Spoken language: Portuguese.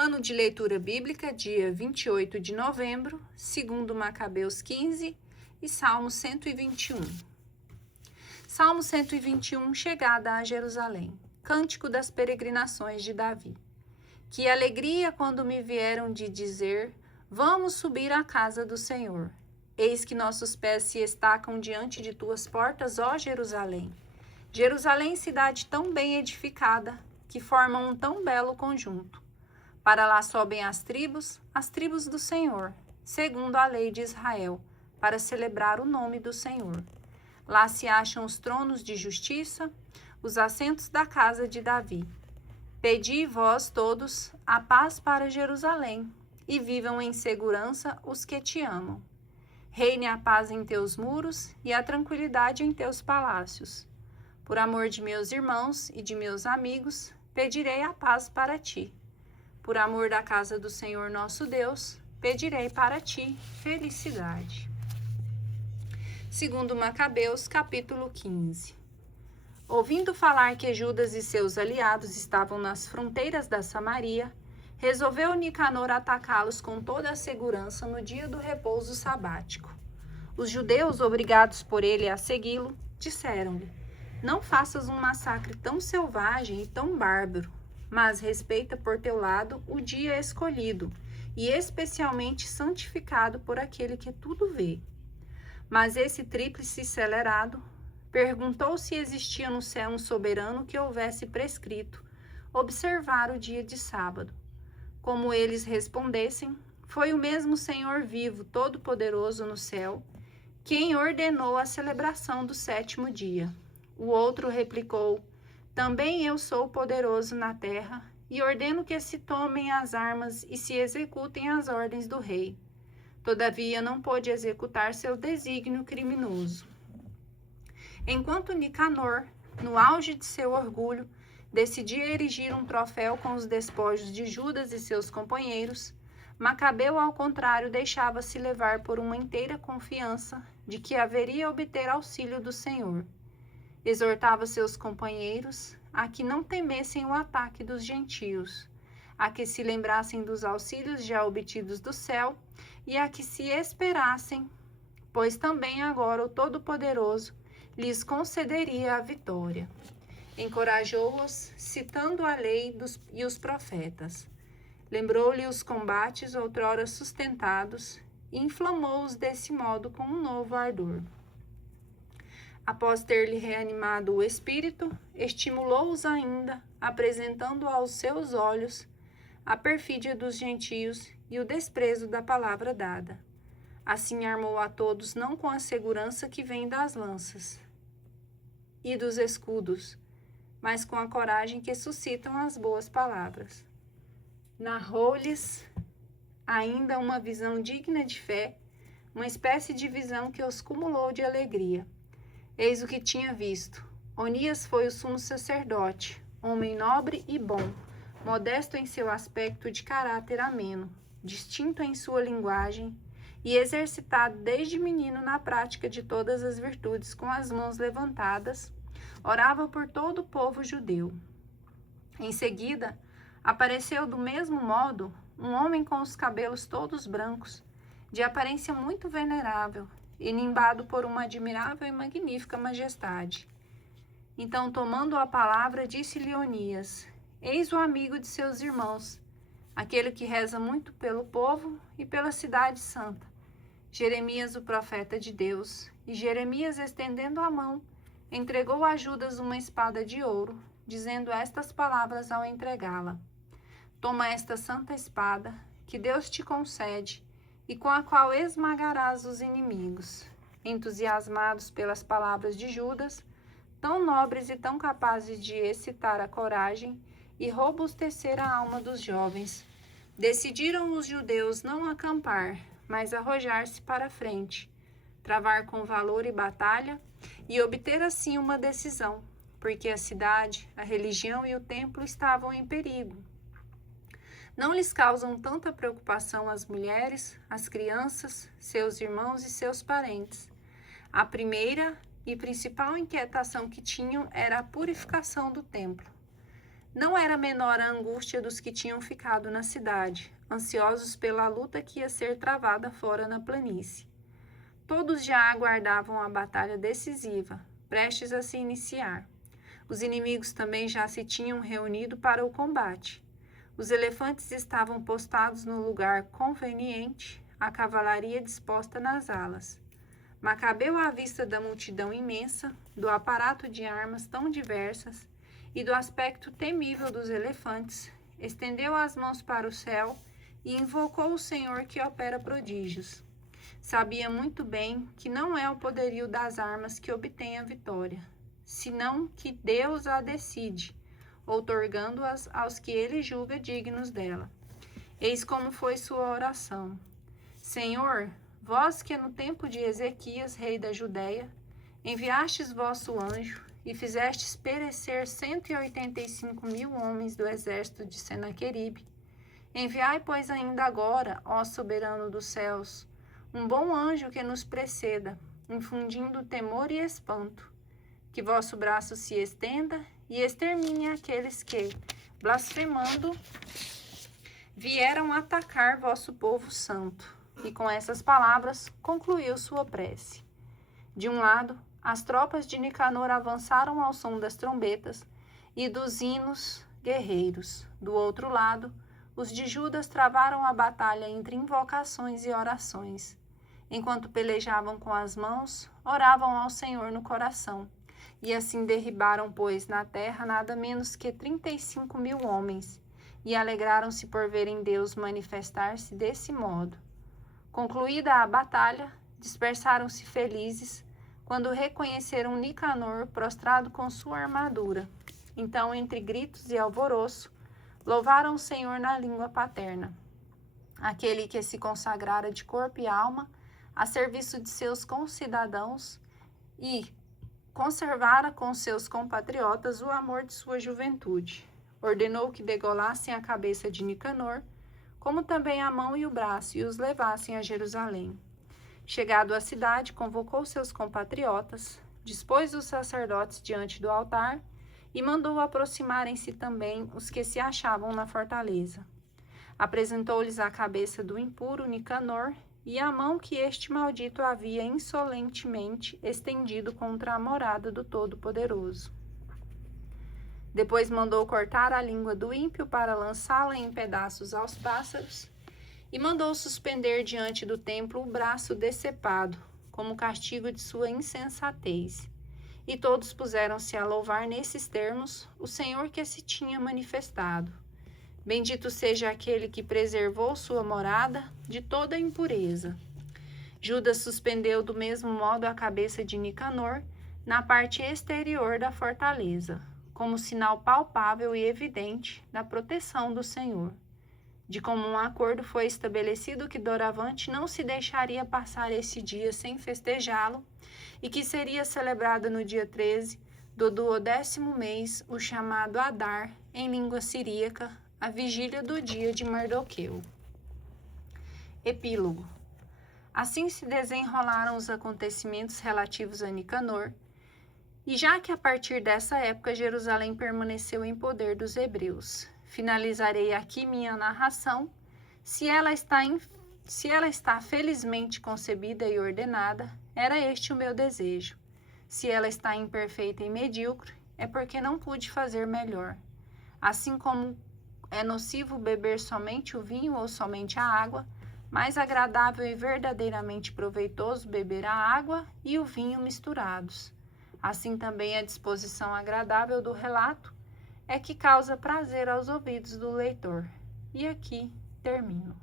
Plano de leitura bíblica, dia 28 de novembro, segundo Macabeus 15 e Salmo 121. Salmo 121, chegada a Jerusalém. Cântico das peregrinações de Davi. Que alegria quando me vieram de dizer, vamos subir à casa do Senhor. Eis que nossos pés se estacam diante de tuas portas, ó Jerusalém. Jerusalém, cidade tão bem edificada, que formam um tão belo conjunto. Para lá sobem as tribos do Senhor, segundo a lei de Israel, para celebrar o nome do Senhor. Lá se acham os tronos de justiça, os assentos da casa de Davi. Pedi vós todos a paz para Jerusalém, e vivam em segurança os que te amam. Reine a paz em teus muros e a tranquilidade em teus palácios. Por amor de meus irmãos e de meus amigos, pedirei a paz para ti. Por amor da casa do Senhor nosso Deus, pedirei para ti felicidade. Segundo Macabeus, capítulo 15. Ouvindo falar que Judas e seus aliados estavam nas fronteiras da Samaria, resolveu Nicanor atacá-los com toda a segurança no dia do repouso sabático. Os judeus, obrigados por ele a segui-lo, disseram-lhe: não faças um massacre tão selvagem e tão bárbaro, mas respeita por teu lado o dia escolhido e especialmente santificado por aquele que tudo vê. Mas esse tríplice celerado perguntou se existia no céu um soberano que houvesse prescrito observar o dia de sábado. Como eles respondessem, foi o mesmo Senhor vivo, todo-poderoso no céu, quem ordenou a celebração do sétimo dia. O outro replicou: também eu sou poderoso na terra e ordeno que se tomem as armas e se executem as ordens do rei. Todavia não pôde executar seu desígnio criminoso. Enquanto Nicanor, no auge de seu orgulho, decidia erigir um troféu com os despojos de Judas e seus companheiros, Macabeu, ao contrário, deixava-se levar por uma inteira confiança de que haveria obter auxílio do Senhor. Exortava seus companheiros a que não temessem o ataque dos gentios, a que se lembrassem dos auxílios já obtidos do céu e a que se esperassem, pois também agora o Todo-Poderoso lhes concederia a vitória. Encorajou-os, citando a lei e os profetas. Lembrou-lhe os combates outrora sustentados e inflamou-os desse modo com um novo ardor. Após ter-lhe reanimado o espírito, estimulou-os ainda, apresentando aos seus olhos a perfídia dos gentios e o desprezo da palavra dada. Assim armou a todos não com a segurança que vem das lanças e dos escudos, mas com a coragem que suscitam as boas palavras. Narrou-lhes ainda uma visão digna de fé, uma espécie de visão que os cumulou de alegria. Eis o que tinha visto. Onias foi o sumo sacerdote, homem nobre e bom, modesto em seu aspecto, de caráter ameno, distinto em sua linguagem e exercitado desde menino na prática de todas as virtudes, com as mãos levantadas, orava por todo o povo judeu. Em seguida, apareceu do mesmo modo um homem com os cabelos todos brancos, de aparência muito venerável, e nimbado por uma admirável e magnífica majestade. Então, tomando a palavra, disse-lhe Onias: eis o amigo de seus irmãos, aquele que reza muito pelo povo e pela cidade santa, Jeremias, o profeta de Deus. E Jeremias, estendendo a mão, entregou a Judas uma espada de ouro, dizendo estas palavras ao entregá-la: toma esta santa espada, que Deus te concede, e com a qual esmagarás os inimigos. Entusiasmados pelas palavras de Judas, tão nobres e tão capazes de excitar a coragem e robustecer a alma dos jovens, decidiram os judeus não acampar, mas arrojar-se para a frente, travar com valor e batalha e obter assim uma decisão, porque a cidade, a religião e o templo estavam em perigo. Não lhes causam tanta preocupação as mulheres, as crianças, seus irmãos e seus parentes. A primeira e principal inquietação que tinham era a purificação do templo. Não era menor a angústia dos que tinham ficado na cidade, ansiosos pela luta que ia ser travada fora na planície. Todos já aguardavam a batalha decisiva, prestes a se iniciar. Os inimigos também já se tinham reunido para o combate. Os elefantes estavam postados no lugar conveniente, a cavalaria disposta nas alas. Macabeu, à vista da multidão imensa, do aparato de armas tão diversas e do aspecto temível dos elefantes, estendeu as mãos para o céu e invocou o Senhor que opera prodígios. Sabia muito bem que não é o poderio das armas que obtém a vitória, senão que Deus a decide, outorgando-as aos que ele julga dignos dela. Eis como foi sua oração: Senhor, vós que no tempo de Ezequias, rei da Judéia, enviastes vosso anjo e fizestes perecer 185.000 homens do exército de Senaqueribe, enviai, pois, ainda agora, ó soberano dos céus, um bom anjo que nos preceda, infundindo temor e espanto. Que vosso braço se estenda e extermine aqueles que, blasfemando, vieram atacar vosso povo santo. E com essas palavras concluiu sua prece. De um lado, as tropas de Nicanor avançaram ao som das trombetas e dos hinos guerreiros. Do outro lado, os de Judas travaram a batalha entre invocações e orações. Enquanto pelejavam com as mãos, oravam ao Senhor no coração. E assim derribaram, pois, na terra nada menos que 35.000 homens, e alegraram-se por verem Deus manifestar-se desse modo. Concluída a batalha, dispersaram-se felizes, quando reconheceram Nicanor prostrado com sua armadura. Então, entre gritos e alvoroço, louvaram o Senhor na língua paterna. Aquele que se consagrara de corpo e alma a serviço de seus concidadãos e conservara com seus compatriotas o amor de sua juventude. Ordenou que degolassem a cabeça de Nicanor, como também a mão e o braço, e os levassem a Jerusalém. Chegado à cidade, convocou seus compatriotas, dispôs os sacerdotes diante do altar e mandou aproximarem-se também os que se achavam na fortaleza. Apresentou-lhes a cabeça do impuro Nicanor e a mão que este maldito havia insolentemente estendido contra a morada do Todo-Poderoso. Depois mandou cortar a língua do ímpio para lançá-la em pedaços aos pássaros e mandou suspender diante do templo o braço decepado, como castigo de sua insensatez. E todos puseram-se a louvar nesses termos o Senhor que se tinha manifestado. Bendito seja aquele que preservou sua morada de toda impureza. Judas suspendeu do mesmo modo a cabeça de Nicanor na parte exterior da fortaleza, como sinal palpável e evidente da proteção do Senhor. De comum acordo foi estabelecido que doravante não se deixaria passar esse dia sem festejá-lo e que seria celebrado no dia 13 do 12º mês, o chamado Adar, em língua siríaca, a vigília do dia de Mardoqueu. Epílogo. Assim se desenrolaram os acontecimentos relativos a Nicanor, e já que a partir dessa época Jerusalém permaneceu em poder dos hebreus, finalizarei aqui minha narração. Se ela está felizmente concebida e ordenada, era este o meu desejo. Se ela está imperfeita e medíocre, é porque não pude fazer melhor. Assim como é nocivo beber somente o vinho ou somente a água, mais agradável e verdadeiramente proveitoso beber a água e o vinho misturados. Assim também a disposição agradável do relato é que causa prazer aos ouvidos do leitor. E aqui termino.